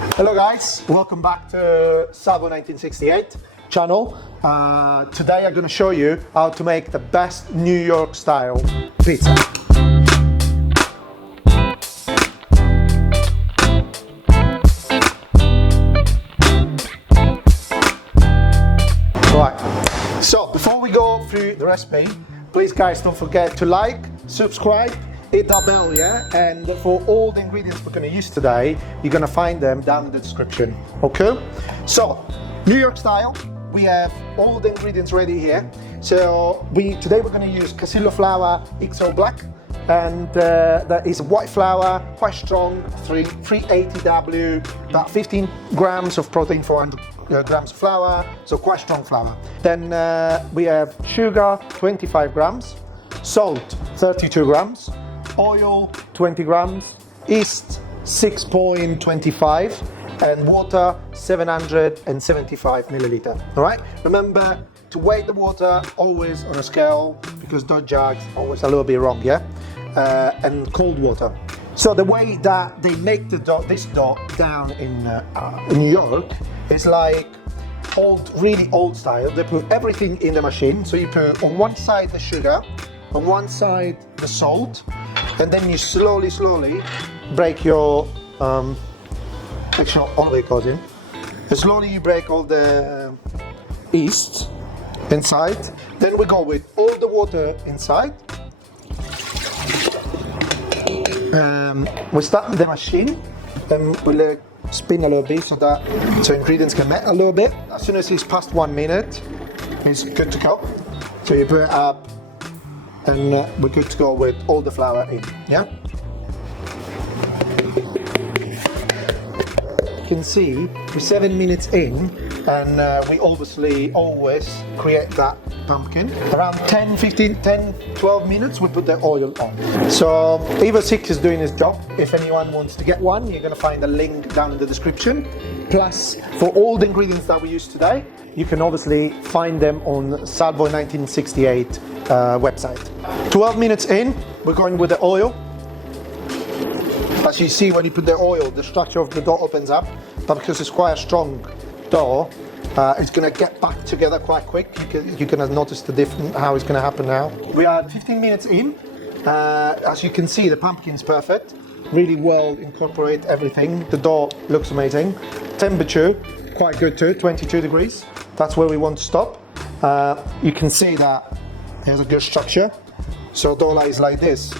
Hello guys, welcome back to Salvo 1968 channel. Today I'm going to show you how to make the best New York style pizza. Right, so before we go through the recipe, please guys don't forget to like, subscribe, hit that bell, yeah? And for all the ingredients we're going to use today, you're going to find them down in the description, okay? So, New York style, we have all the ingredients ready here. So, today we're going to use Casillo flour XL black, and that is white flour, quite strong, 380W, about 15 grams of protein, 400 grams of flour, so quite strong flour. Then we have sugar, 25 grams, salt, 32 grams, oil 20 grams, yeast 6.25, and water 775 milliliter. All right, remember to weigh the water always on a scale, because those jugs always a little bit wrong, yeah? And cold water. So the way that they make this dough down in New York is like really old style. They put everything in the machine. So you put on one side the sugar, on one side the salt, and then you slowly break your make sure all of it goes in. And slowly you break all the yeast inside. Then we go with all the water inside. We start the machine and we let it spin a little bit so ingredients can melt a little bit. As soon as it's past 1 minute, it's good to go. So you put it up, and we're good to go with all the flour in, yeah? You can see we're 7 minutes in, and we obviously always create that pumpkin. Around 12 minutes we put the oil on. So Evo 6 is doing his job. If anyone wants to get one, you're going to find a link down in the description. Plus, for all the ingredients that we use today, you can obviously find them on Salvo 1968 website. 12 minutes in, we're going with the oil. As you see, when you put the oil, the structure of the dough opens up, but because it's quite a strong dough, it's going to get back together quite quick. You're going to notice the difference, how it's going to happen now. We are 15 minutes in. As you can see, the pumpkin is perfect. Really well incorporate everything. The dough looks amazing. Temperature, quite good too, 22 degrees. That's where we want to stop. You can see that there's a good structure. So dough is like this.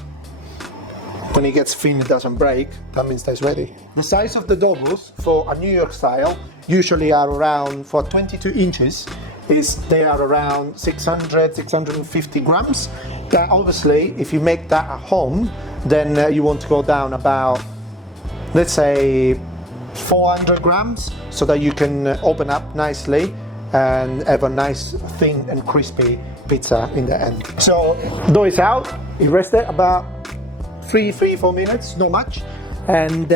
When it gets thin, it doesn't break. That means that it's ready. The size of the doughs for a New York style usually are around, for 22 inches, they are around 650 grams. That obviously, if you make that at home, then you want to go down about, let's say, 400 grams, so that you can open up nicely and have a nice thin and crispy pizza in the end. So dough is out. You rest it about 3-4 minutes, not much. And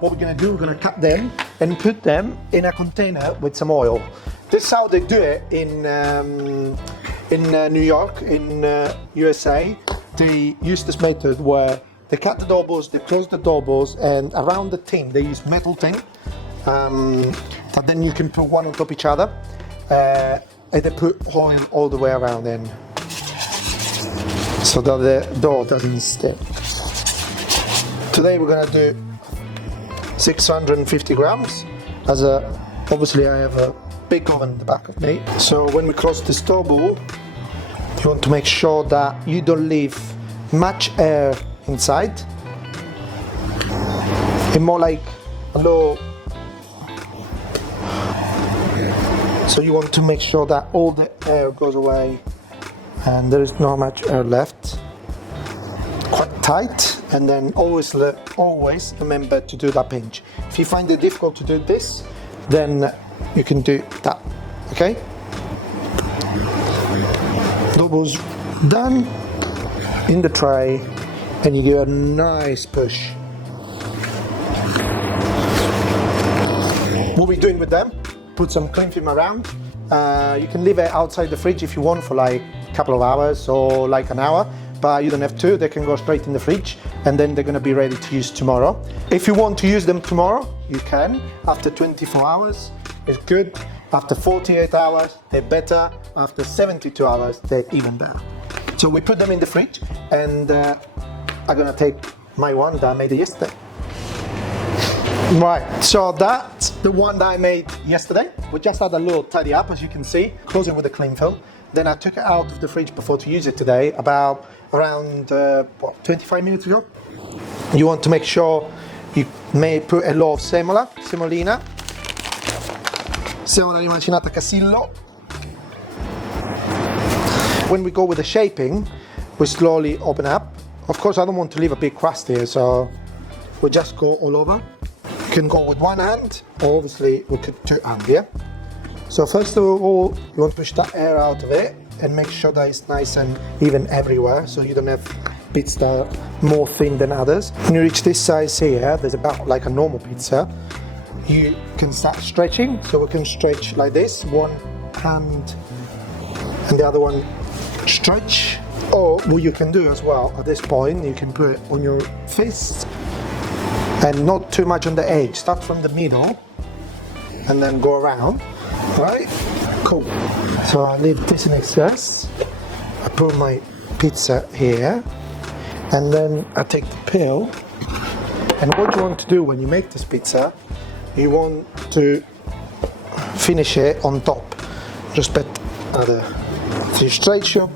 what we're going to do, we're going to cut them and put them in a container with some oil. This is how they do it in New York, in USA. They use this method where they cut the dough balls, they close the dough balls, and around the tin they use metal tin. But then you can put one on top of each other, and they put oil all the way around in, so that the dough doesn't stick. Today we're going to do 650 grams. Obviously I have a big oven in the back of me. So when we close this dough ball, you want to make sure that you don't leave much air inside. It's more like a low. So you want to make sure that all the air goes away and there is not much air left. Quite tight. And then always remember to do that pinch. If you find it difficult to do this, then you can do that, okay? Dough done in the tray, and you give a nice push. What we're doing with them, put some cling film around. You can leave it outside the fridge if you want for like a couple of hours or like an hour. but you don't have to. They can go straight in the fridge and then they're gonna be ready to use tomorrow. If you want to use them tomorrow, you can. After 24 hours, it's good. After 48 hours, they're better. After 72 hours, they're even better. So we put them in the fridge, and I'm gonna take my one that I made yesterday. Right, so that's the one that I made yesterday. We just had a little tidy up, as you can see, closing with a cling film. Then I took it out of the fridge before to use it today, around 25 minutes ago. You want to make sure you may put a lot of semolina, Rimacinata Casillo. When we go with the shaping, we slowly open up. Of course, I don't want to leave a big crust here, so we just go all over. You can go with one hand, or obviously we could two hands here. So first of all, you want to push that air out of it and make sure that it's nice and even everywhere, so you don't have bits that are more thin than others. When you reach this size here, there's about like a normal pizza. You can start stretching, so we can stretch like this, one hand and the other one stretch. Or what you can do as well at this point, you can put it on your fist and not too much on the edge. Start from the middle and then go around. Right? Cool. So I leave this in excess. I put my pizza here and then I take the peel. And what you want to do when you make this pizza, you want to finish it on top. Just put other. So you stretch your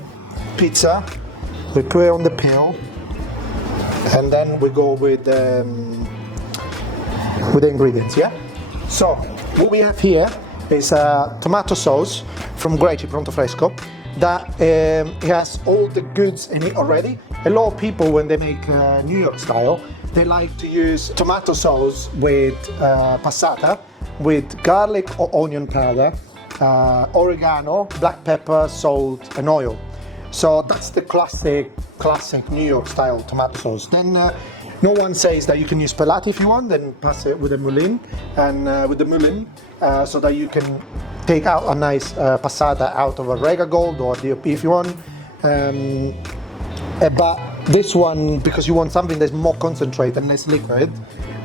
pizza, we put it on the peel, and then we go with the ingredients, yeah? So what we have here is a tomato sauce from Greci, Pronto Fresco, that has all the goods in it already. A lot of people, when they make New York style, they like to use tomato sauce with passata, with garlic or onion powder, oregano, black pepper, salt and oil. So that's the classic New York style tomato sauce. Then no one says that you can use pelati if you want, then pass it with a mulin, and with the mulin, so that you can take out a nice passata out of a Rega Gold or DOP if you want. But this one, because you want something that's more concentrated and less liquid,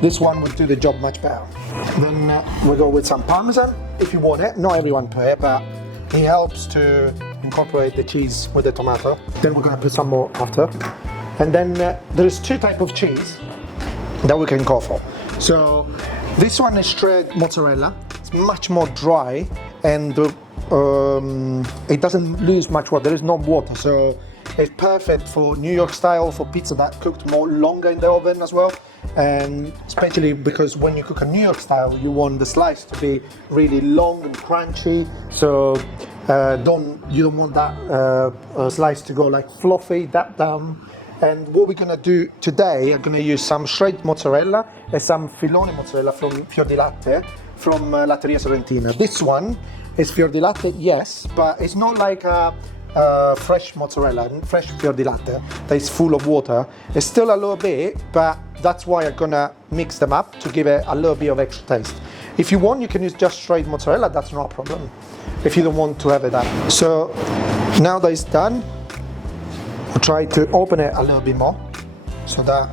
this one will do the job much better. Then we go with some Parmesan if you want it. Not everyone put it, but it helps to incorporate the cheese with the tomato. Then we're going to put some more after. And then there is two types of cheese that we can go for. So this one is shredded mozzarella. It's much more dry and it doesn't lose much water. There is no water, so it's perfect for New York style, for pizza that cooked more longer in the oven as well. And especially because when you cook a New York style, you want the slice to be really long and crunchy. So you don't want that slice to go like fluffy, that down. And what we're gonna do today, I'm gonna use some shredded mozzarella and some Filone mozzarella from Fior di Latte from Latteria Sorrentina. This one is Fior di Latte, yes, but it's not like a fresh mozzarella, fresh Fior di Latte that is full of water. It's still a little bit, but that's why I'm gonna mix them up to give it a little bit of extra taste. If you want, you can use just straight mozzarella, that's no problem, if you don't want to have it done. So now that it's done, we'll try to open it a little bit more so that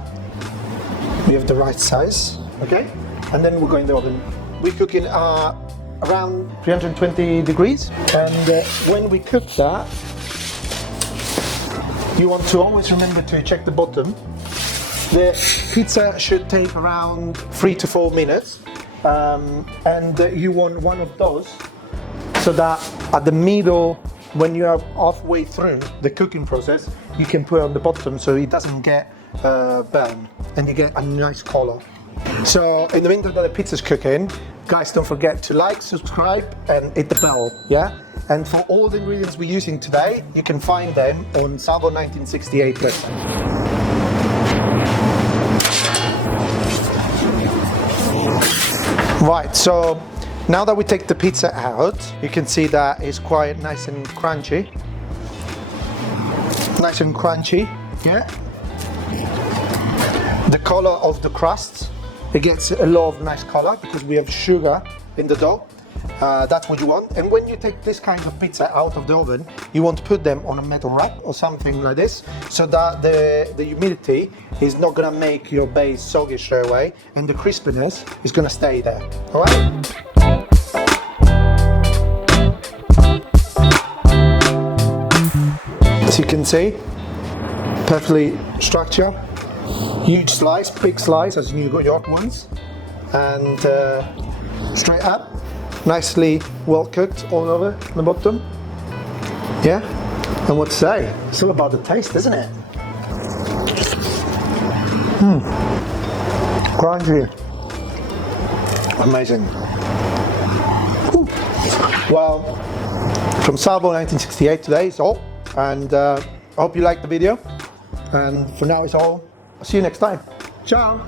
we have the right size, okay? And then we'll go in the oven. We're cooking around 320 degrees, and when we cook that, you want to always remember to check the bottom. The pizza should take around 3 to 4 minutes, and you want one of those so that at the middle, when you are halfway through the cooking process, you can put it on the bottom so it doesn't get burned and you get a nice color. So in the meantime that the pizza's cooking, guys, don't forget to like, subscribe and hit the bell, yeah? And for all the ingredients we're using today, you can find them on Salvo 1968 website. Right, so now that we take the pizza out, you can see that it's quite nice and crunchy. Nice and crunchy, yeah? The color of the crust, it gets a lot of nice color because we have sugar in the dough. That's what you want. And when you take this kind of pizza out of the oven, you want to put them on a metal rack or something like this, so that the humidity is not gonna make your base soggy straight away, and the crispiness is gonna stay there. All right. As you can see, perfectly structured, huge slice, big slice as New York ones, and straight up, nicely well cooked all over the bottom. Yeah, and what to say? It's all about the taste, isn't it? Crunchy, amazing. Whew. Well, from Salvo 1968 today is all, and I hope you liked the video. And for now it's all. I'll see you next time. Ciao.